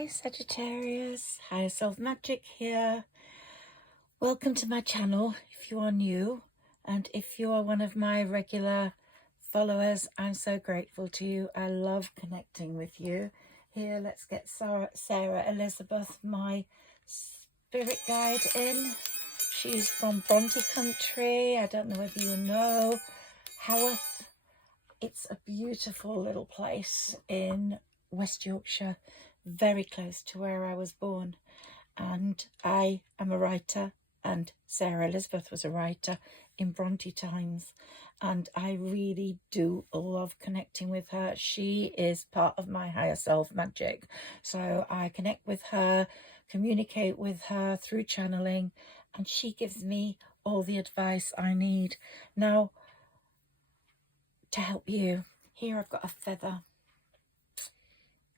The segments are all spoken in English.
Hi Sagittarius, Higher Self Magic here. Welcome to my channel if you are new, and if you are one of my regular followers, I'm so grateful to you. I love connecting with you. Here, let's get Sarah Elizabeth, my spirit guide, in. She's from Bronte country. I don't know if you know Haworth. It's a beautiful little place in West Yorkshire, very close to where I was born. And I am a writer, and Sarah Elizabeth was a writer in Bronte times, and I really do love connecting with her. She is part of my higher self magic, so I connect with her, communicate with her through channeling, and she gives me all the advice I need. Now, to help you, here I've got a feather,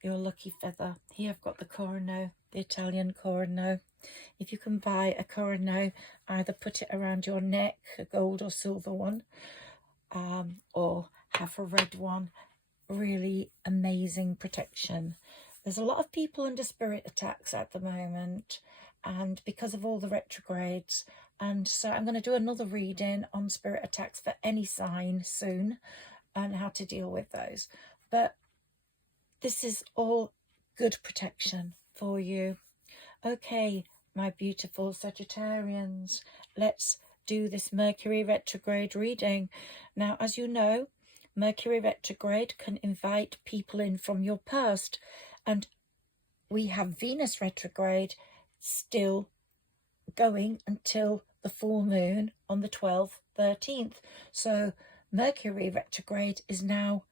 your lucky feather. Here I've got the corno, the Italian corno. If you can buy a corno, either put it around your neck, a gold or silver one, or have a red one. Really amazing protection. There's a lot of people under spirit attacks at the moment, and because of all the retrogrades, and so I'm going to do another reading on spirit attacks for any sign soon and how to deal with those. But this is all good protection for you. Okay, my beautiful Sagittarians, let's do this Mercury retrograde reading. Now, as you know, Mercury retrograde can invite people in from your past, and we have Venus retrograde still going until the full moon on the 12th, 13th. So Mercury retrograde is now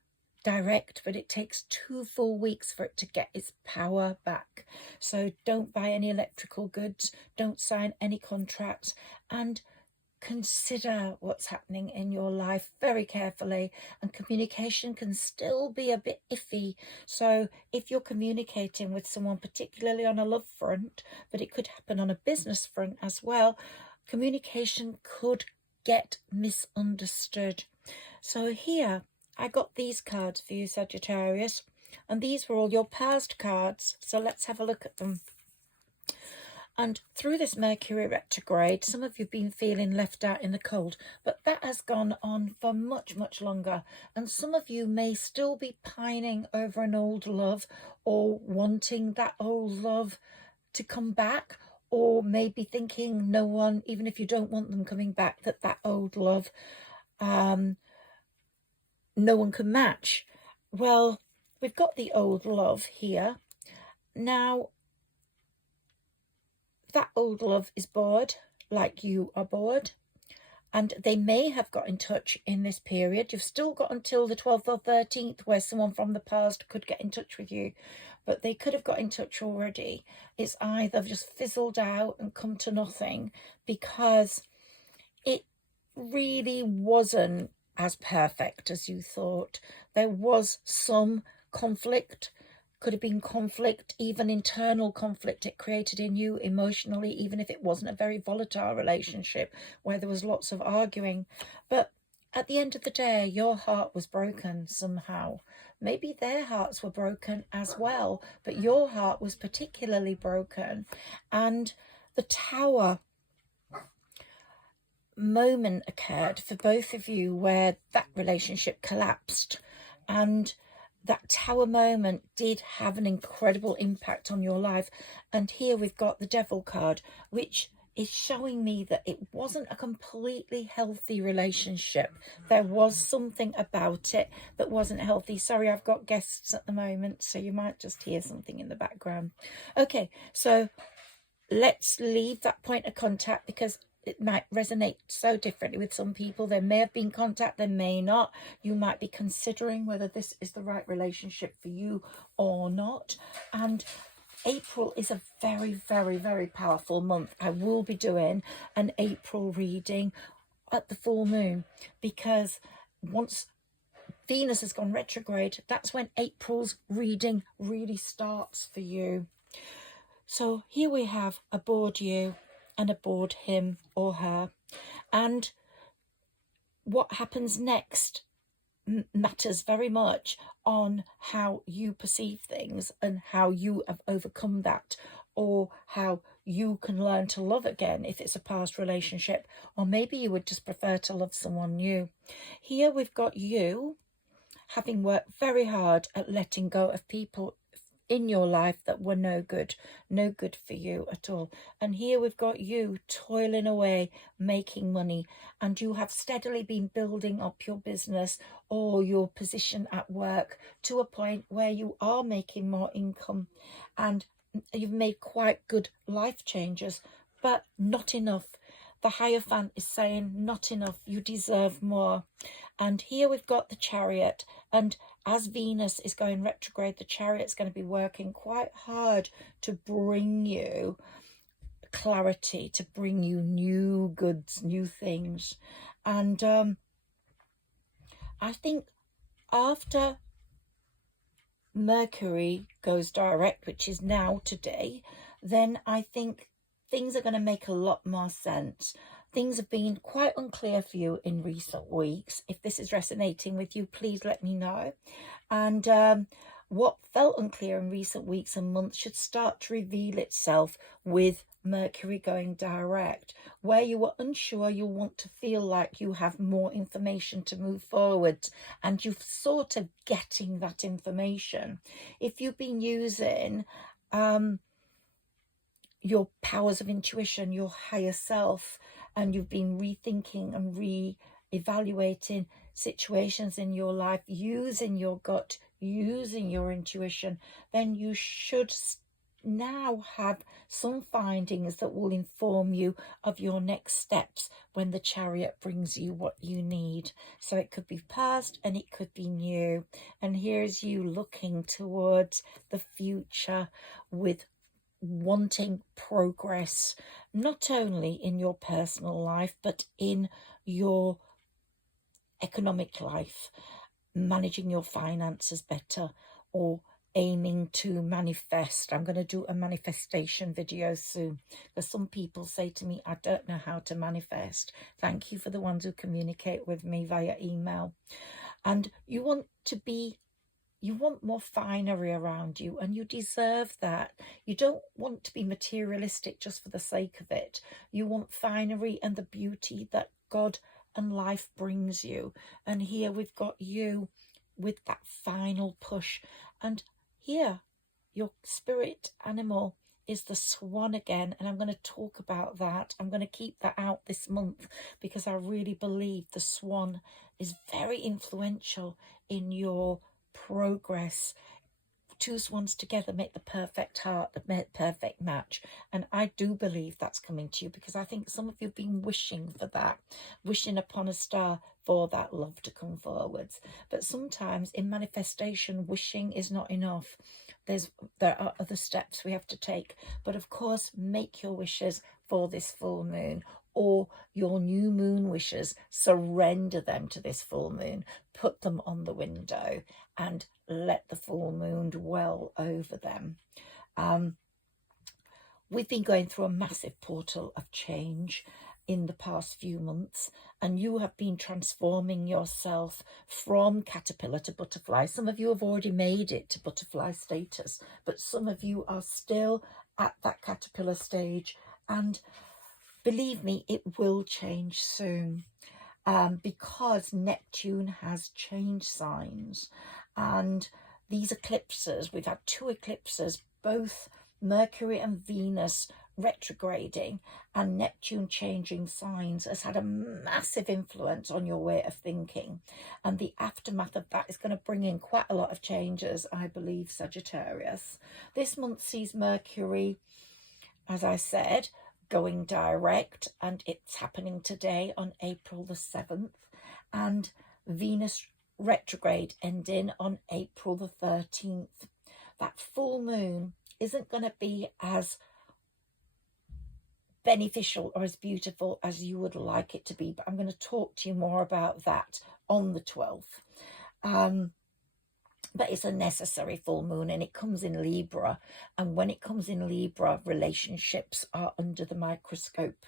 direct, but it takes 2 full weeks for it to get its power back. So don't buy any electrical goods, don't sign any contracts, and consider what's happening in your life very carefully. And communication can still be a bit iffy, so if you're communicating with someone, particularly on a love front, but it could happen on a business front as well, communication could get misunderstood. So here I got these cards for you, Sagittarius, and these were all your past cards, so let's have a look at them. And through this Mercury retrograde, some of you have been feeling left out in the cold, but that has gone on for much, much longer. And some of you may still be pining over an old love, or wanting that old love to come back, or maybe thinking no one, even if you don't want them coming back, that old love, no one can match. Well, we've got the old love here. Now, that old love is bored, like you are bored, and they may have got in touch in this period. You've still got until the 12th or 13th where someone from the past could get in touch with you, but they could have got in touch already. It's either just fizzled out and come to nothing because it really wasn't as perfect as you thought. There was some conflict. Could have been conflict, even internal conflict it created in you emotionally, even if it wasn't a very volatile relationship where there was lots of arguing. But at the end of the day, your heart was broken somehow. Maybe their hearts were broken as well, but your heart was particularly broken. And the Tower moment occurred for both of you where that relationship collapsed, and that Tower moment did have an incredible impact on your life. And here we've got the Devil card, which is showing me that it wasn't a completely healthy relationship. There was something about it that wasn't healthy. Sorry, I've got guests at the moment, so you might just hear something in the background. Okay, so let's leave that point of contact because it might resonate so differently with some people. There may have been contact, there may not. You might be considering whether this is the right relationship for you or not. And April is a very, very, very powerful month. I will be doing an April reading at the full moon, because once Venus has gone retrograde, that's when April's reading really starts for you. So here we have a bored you and a bored him or her. And what happens next matters very much on how you perceive things and how you have overcome that, or how you can learn to love again if it's a past relationship, or maybe you would just prefer to love someone new. Here we've got you having worked very hard at letting go of people in your life that were no good for you at all. And here we've got you toiling away, making money, and you have steadily been building up your business or your position at work to a point where you are making more income, and you've made quite good life changes, but not enough. The Hierophant is saying not enough, you deserve more. And here we've got the Chariot, and as Venus is going retrograde, the Chariot's going to be working quite hard to bring you clarity, to bring you new goods, new things. And I think after Mercury goes direct, which is now today, then I think things are going to make a lot more sense. Things have been quite unclear for you in recent weeks. If this is resonating with you, please let me know. And what felt unclear in recent weeks and months should start to reveal itself with Mercury going direct. Where you were unsure, you'll want to feel like you have more information to move forward, and you're sort of getting that information. If you've been using your powers of intuition, your higher self, and you've been rethinking and re-evaluating situations in your life, using your gut, using your intuition, then you should now have some findings that will inform you of your next steps when the Chariot brings you what you need. So it could be past and it could be new. And here's you looking towards the future with wanting progress, not only in your personal life, but in your economic life, managing your finances better, or aiming to manifest. I'm going to do a manifestation video soon, because some people say to me, I don't know how to manifest. Thank you for the ones who communicate with me via email. And you want more finery around you, and you deserve that. You don't want to be materialistic just for the sake of it. You want finery and the beauty that God and life brings you. And here we've got you with that final push. And here, your spirit animal is the swan again, and I'm going to talk about that. I'm going to keep that out this month, because I really believe the swan is very influential in your progress. Two swans together make the perfect heart, the perfect match. And I do believe that's coming to you, because I think some of you have been wishing for that, wishing upon a star for that love to come forwards. But sometimes in manifestation, wishing is not enough. There are other steps we have to take. But of course, make your wishes for this full moon, or your new moon wishes. Surrender them to this full moon. Put them on the window and let the full moon dwell over them. We've been going through a massive portal of change in the past few months, and you have been transforming yourself from caterpillar to butterfly. Some of you have already made it to butterfly status, but some of you are still at that caterpillar stage, and believe me, it will change soon, because Neptune has changed signs. And these eclipses, we've had 2 eclipses, both Mercury and Venus retrograding and Neptune changing signs, has had a massive influence on your way of thinking. And the aftermath of that is going to bring in quite a lot of changes, I believe, Sagittarius. This month sees Mercury, as I said, going direct, and it's happening today on April the 7th, and Venus retrograde ending on April the 13th. That full moon isn't going to be as beneficial or as beautiful as you would like it to be, but I'm going to talk to you more about that on the 12th. But it's a necessary full moon, and it comes in Libra. And when it comes in Libra, relationships are under the microscope.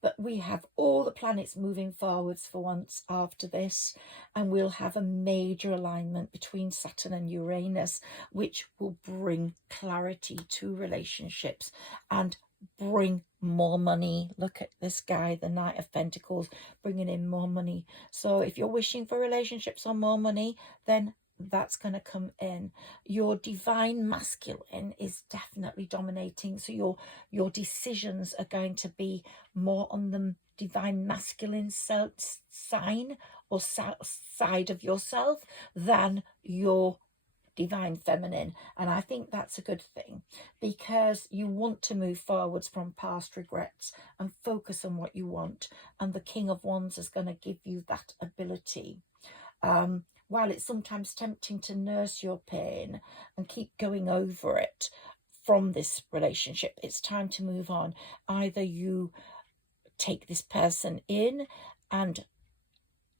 But we have all the planets moving forwards for once after this, and we'll have a major alignment between Saturn and Uranus, which will bring clarity to relationships and bring more money. Look at this guy, the Knight of Pentacles, bringing in more money. So if you're wishing for relationships or more money, then that's going to come in. Your divine masculine is definitely dominating, so your decisions are going to be more on the divine masculine sign or side of yourself than your divine feminine. And I think that's a good thing, because you want to move forwards from past regrets and focus on what you want, and the King of Wands is going to give you that ability. While it's sometimes tempting to nurse your pain and keep going over it from this relationship, it's time to move on. Either you take this person in and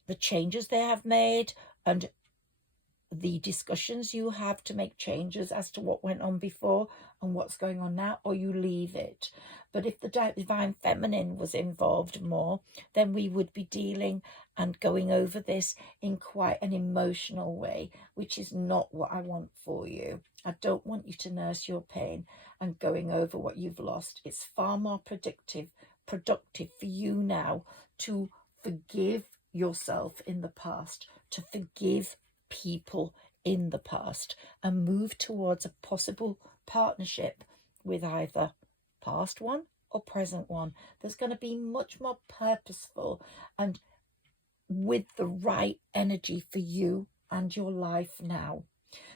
the changes they have made and the discussions you have to make changes as to what went on before and what's going on now, or you leave it. But if the divine feminine was involved more, then we would be dealing and going over this in quite an emotional way, which is not what I want for you. I don't want you to nurse your pain and going over what you've lost. It's far more productive for you now to forgive yourself in the past, to forgive people in the past, and move towards a possible partnership with either past one or present one that's going to be much more purposeful and with the right energy for you and your life now.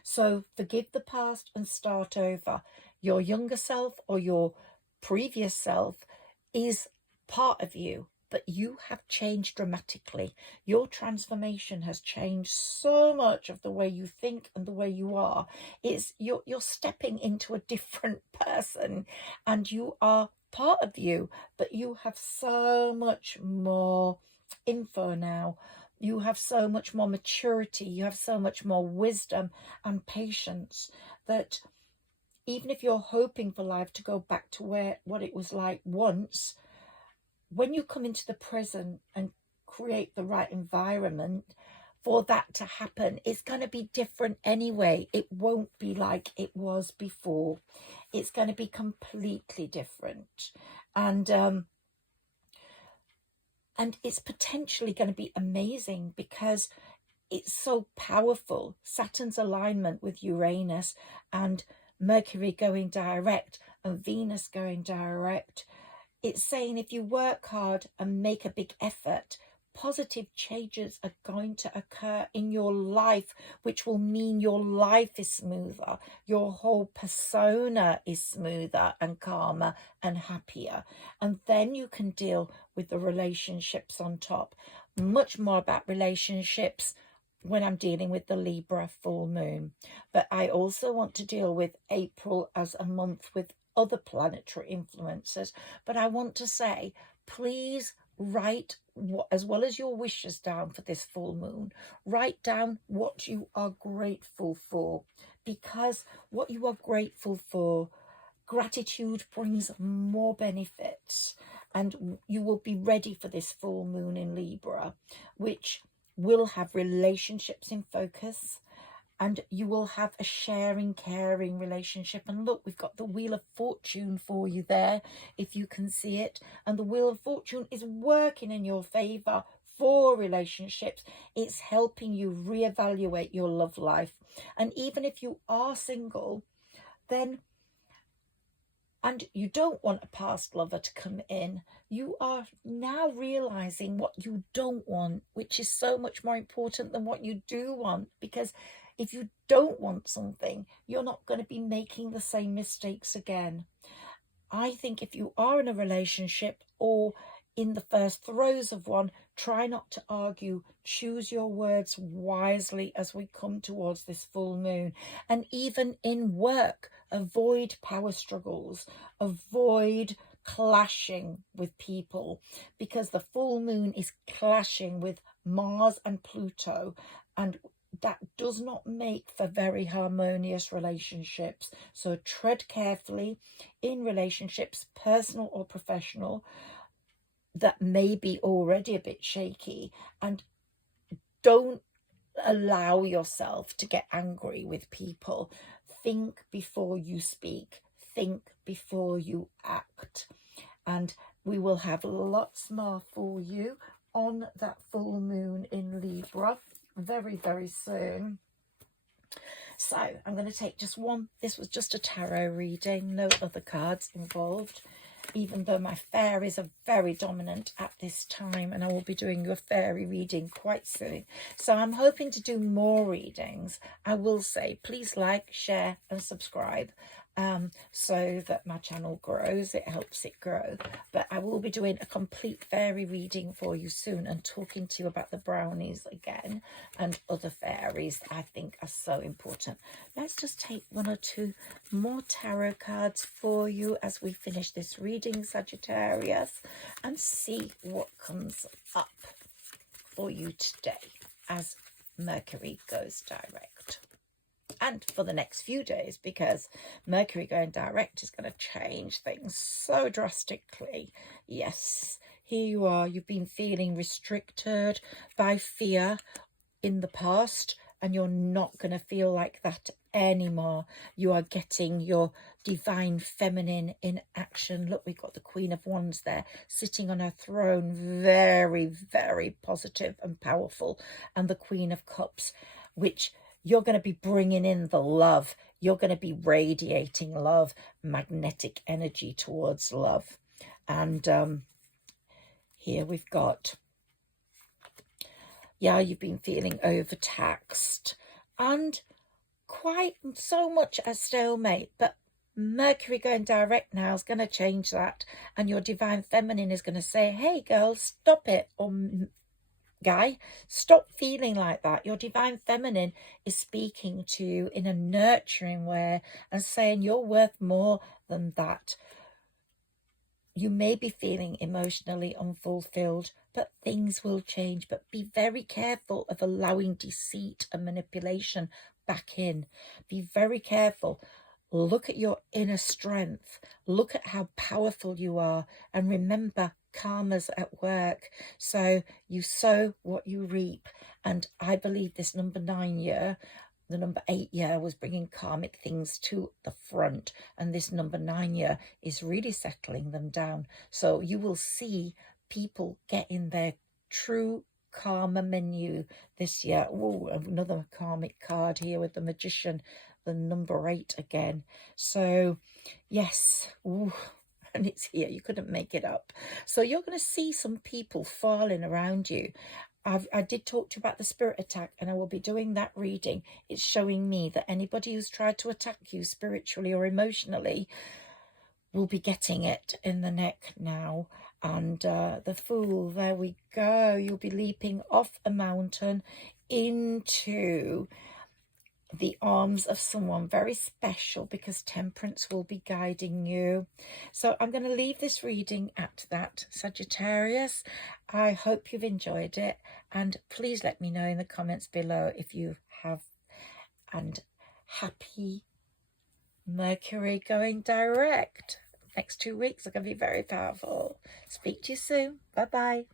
So forgive the past and start over. Your younger self or your previous self is part of you, but you have changed dramatically. Your transformation has changed so much of the way you think and the way you are. You're stepping into a different person, and you are part of you, but you have so much more info now. You have so much more maturity. You have so much more wisdom and patience that even if you're hoping for life to go back to what it was like once, when you come into the present and create the right environment for that to happen, it's going to be different anyway. It won't be like it was before. It's going to be completely different. And it's potentially going to be amazing because it's so powerful. Saturn's alignment with Uranus and Mercury going direct and Venus going direct. It's saying if you work hard and make a big effort, positive changes are going to occur in your life, which will mean your life is smoother. Your whole persona is smoother and calmer and happier. And then you can deal with the relationships on top. Much more about relationships when I'm dealing with the Libra full moon. But I also want to deal with April as a month with other planetary influences. But I want to say, please write as well as your wishes down for this full moon. Write down what you are grateful for, because what you are grateful for, gratitude brings more benefits, and you will be ready for this full moon in Libra, which will have relationships in focus, and you will have a sharing, caring relationship. And look, we've got the Wheel of Fortune for you there, if you can see it. And the Wheel of Fortune is working in your favour for relationships. It's helping you reevaluate your love life. And even if you are single, then, and you don't want a past lover to come in, you are now realising what you don't want, which is so much more important than what you do want. Because if you don't want something, you're not going to be making the same mistakes again. I think if you are in a relationship or in the first throes of one, try not to argue. Choose your words wisely as we come towards this full moon. And even in work, avoid power struggles, avoid clashing with people, because the full moon is clashing with Mars and Pluto, and that does not make for very harmonious relationships. So tread carefully in relationships, personal or professional. that may be already a bit shaky, and don't allow yourself to get angry with people. Think before you speak, think before you act, and we will have lots more for you on that full moon in Libra very, very soon. So I'm going to take just one. This was just a tarot reading, no other cards involved, even though my fairies are very dominant at this time, and I will be doing a fairy reading quite soon. So I'm hoping to do more readings. I will say, please like, share and subscribe, so that my channel grows. It helps it grow. But I will be doing a complete fairy reading for you soon, and talking to you about the brownies again and other fairies that I think are so important. Let's just take one or two more tarot cards for you as we finish this reading, Sagittarius, and see what comes up for you today as Mercury goes direct. And for the next few days, because Mercury going direct is going to change things so drastically. Yes, here you are. You've been feeling restricted by fear in the past, and you're not going to feel like that anymore. You are getting your divine feminine in action. Look, we've got the Queen of Wands there sitting on her throne, very, very positive and powerful, and the Queen of Cups, which you're going to be bringing in the love. You're going to be radiating love, magnetic energy towards love. And here we've got, yeah, you've been feeling overtaxed and quite so much a stalemate, but Mercury going direct now is going to change that, and your divine feminine is going to say, hey girl, stop it, or guy, stop feeling like that. Your divine feminine is speaking to you in a nurturing way and saying you're worth more than that. You may be feeling emotionally unfulfilled, but things will change. But be very careful of allowing deceit and manipulation back in. Be very careful. Look at your inner strength. Look at how powerful you are. And remember, karma's at work. So you sow what you reap. And I believe this number 9 year, the number 8 year, was bringing karmic things to the front. And this number 9 year is really settling them down. So you will see people getting their true karma menu this year. Oh, another karmic card here with the Magician, the number 8 again. So yes, ooh, and it's here. You couldn't make it up. So you're going to see some people falling around you. I did talk to you about the spirit attack, and I will be doing that reading. It's showing me that anybody who's tried to attack you spiritually or emotionally will be getting it in the neck now. And the Fool, there we go. You'll be leaping off a mountain into the arms of someone very special, because Temperance will be guiding you. So I'm going to leave this reading at that, Sagittarius. I hope you've enjoyed it, and please let me know in the comments below if you have. And happy Mercury going direct. Next 2 weeks are going to be very powerful. Speak to you soon. Bye bye.